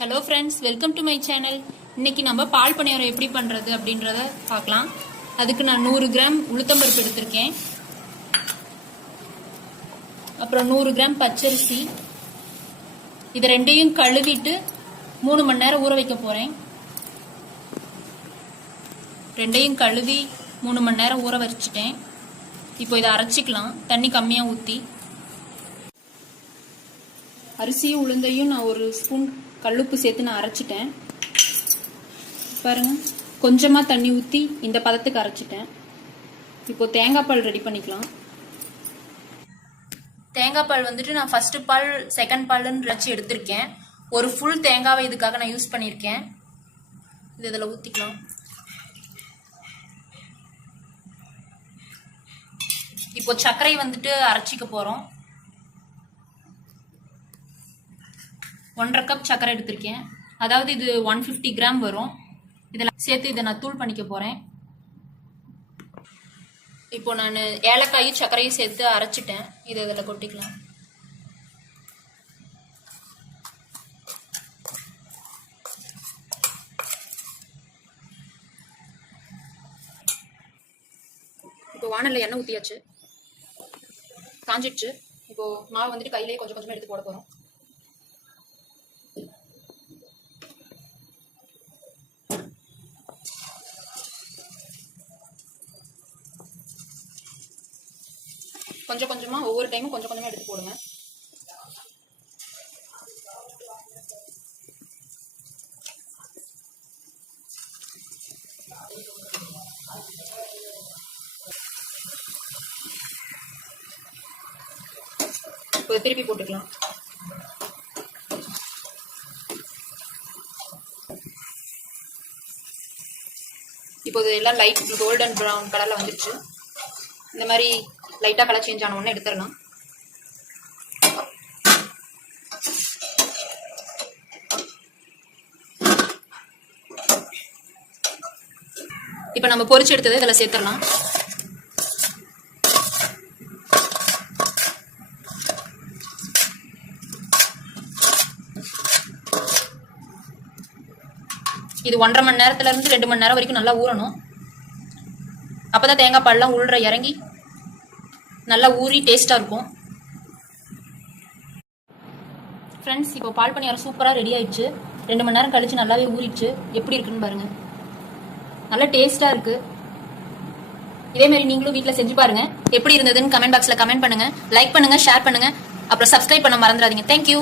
Hello friends, welcome to my channel. இன்னைக்கு நம்ம பால் பணியாரம் எப்படி பண்ணுறது அப்படின்றத பார்க்கலாம். அதுக்கு நான் 100 கிராம் உளுத்தம்பருப்பு எடுத்திருக்கேன். அப்புறம் 100 கிராம் பச்சரிசி. இதை ரெண்டையும் கழுவிட்டு 3 மணி நேரம் ஊற வைக்க போகிறேன். ரெண்டையும் கழுவி 3 மணி நேரம் ஊற வச்சுட்டேன். இப்போ இதை அரைச்சிக்கலாம், தண்ணி கம்மியாக ஊற்றி. அரிசியும் உளுந்தையும் நான் 1 ஸ்பூன் கல்லுப்பு சேர்த்து நான் அரைச்சிட்டேன். பாருங்க, கொஞ்சமாக தண்ணி ஊற்றி இந்த பதத்துக்கு அரைச்சிட்டேன். இப்போ தேங்காய் பால் ரெடி பண்ணிக்கலாம். தேங்காய் பால் வந்துட்டு நான் ஃபர்ஸ்ட் பால் செகண்ட் பால்னு வச்சு எடுத்திருக்கேன். ஒரு ஃபுல் தேங்காவை இதுக்காக நான் யூஸ் பண்ணியிருக்கேன். இது இதில் ஊற்றிக்கலாம். இப்போ சர்க்கரை வந்துட்டு அரைச்சிக்க போகிறோம். 1.5 கப் சர்க்கரை எடுத்திருக்கேன். அதாவது இது 150 கிராம் வரும். இதெல்லாம் சேர்த்து இதை நான் தூள் பண்ணிக்க போகிறேன். இப்போ நான் ஏலக்காயும் சர்க்கரையும் சேர்த்து அரைச்சிட்டேன். இதை இதில் கொட்டிக்கலாம். இப்போ வானல்ல எண்ணெய் ஊற்றியாச்சு, காஞ்சிடுச்சு. இப்போ மாவு வந்துட்டு கையிலேயே கொஞ்சம் கொஞ்சமாக எடுத்து போட போகிறோம். கொஞ்சம் கொஞ்சமா ஒவ்வொரு டைமும் கொஞ்சம் கொஞ்சமா எடுத்து போடுங்க. இப்போ திருப்பி போட்டுக்கலாம். இப்போ எல்லாம் லைட் கோல்டன் ப்ரௌன் கலர்ல வந்துருச்சு. இந்த மாதிரி லைட்டா கலர் சேஞ்ச் ஆன உடனே எடுத்துடலாம். இப்ப நம்ம பொரிச்சு எடுத்ததை இதுல சேர்த்துடலாம். இது 1.5 மணி நேரத்துல இருந்து 2 மணி நேரம் வரைக்கும் நல்லா ஊறணும். அப்பதான் தேங்காய் பால்லாம் உள்ள இறங்கி நல்லா ஊறி டேஸ்டா இருக்கும். ஃப்ரெண்ட்ஸ், இப்போ பால் பணியாரம் சூப்பரா ரெடி ஆயிடுச்சு. 2 மணி நேரம் கழிச்சு நல்லாவே ஊறிடுச்சு. எப்படி இருக்குன்னு பாருங்க, நல்லா டேஸ்டா இருக்கு. இதே மாதிரி நீங்களும் வீட்ல செஞ்சு பாருங்க. எப்படி இருந்ததுன்னு கமெண்ட் பாக்ஸ்ல கமெண்ட் பண்ணுங்க, லைக் பண்ணுங்க, ஷேர் பண்ணுங்க, அப்புறம் சப்ஸ்கிரைப் பண்ண மறந்துடாதீங்க. தேங்க்யூ.